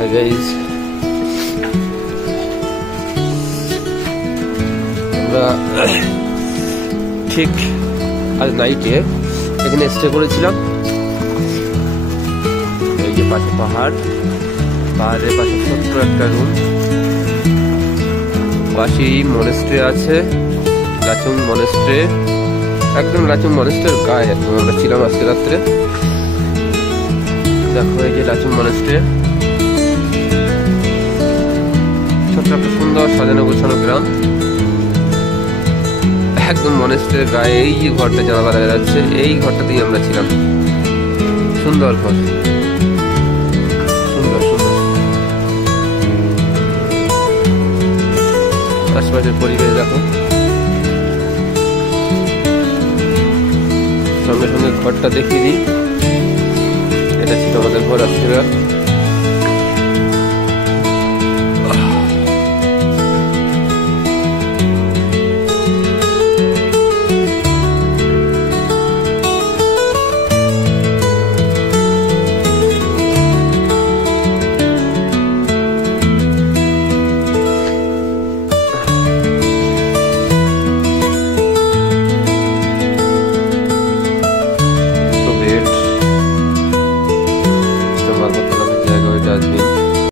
Hi guys, আমরা ঠিক আজ নাইটে এখানে স্টে করেছিলাম। এই যে পাশে পাহাড়, পাহাড়ের পাশে ছোট্ট একটা রুম, পাশেই মনেস্ট্রি আছে, লাচুং মনেস্ট্রি, একদম লাচুং মনেস্ট্রির গায়ে একদম আমরা ছিলাম আজকে রাত্রে। দেখো এই যে লাচুং মনেস্ট্রি, ছোট্ট একটা সুন্দর সাজানো গোছানো গ্রাম, একদম মনেস্ট্রির গায়ে। এই যে ঘরটা জানালা দেখা যাচ্ছে, এই ঘরটাতেই আমরা ছিলাম। সুন্দর ঘর, সুন্দর সুন্দর। আশপাশের পরিবেশ দেখো, সঙ্গে সঙ্গে ঘরটা দেখিয়ে দিই। এটা ছিল আমাদের ঘর আজকে।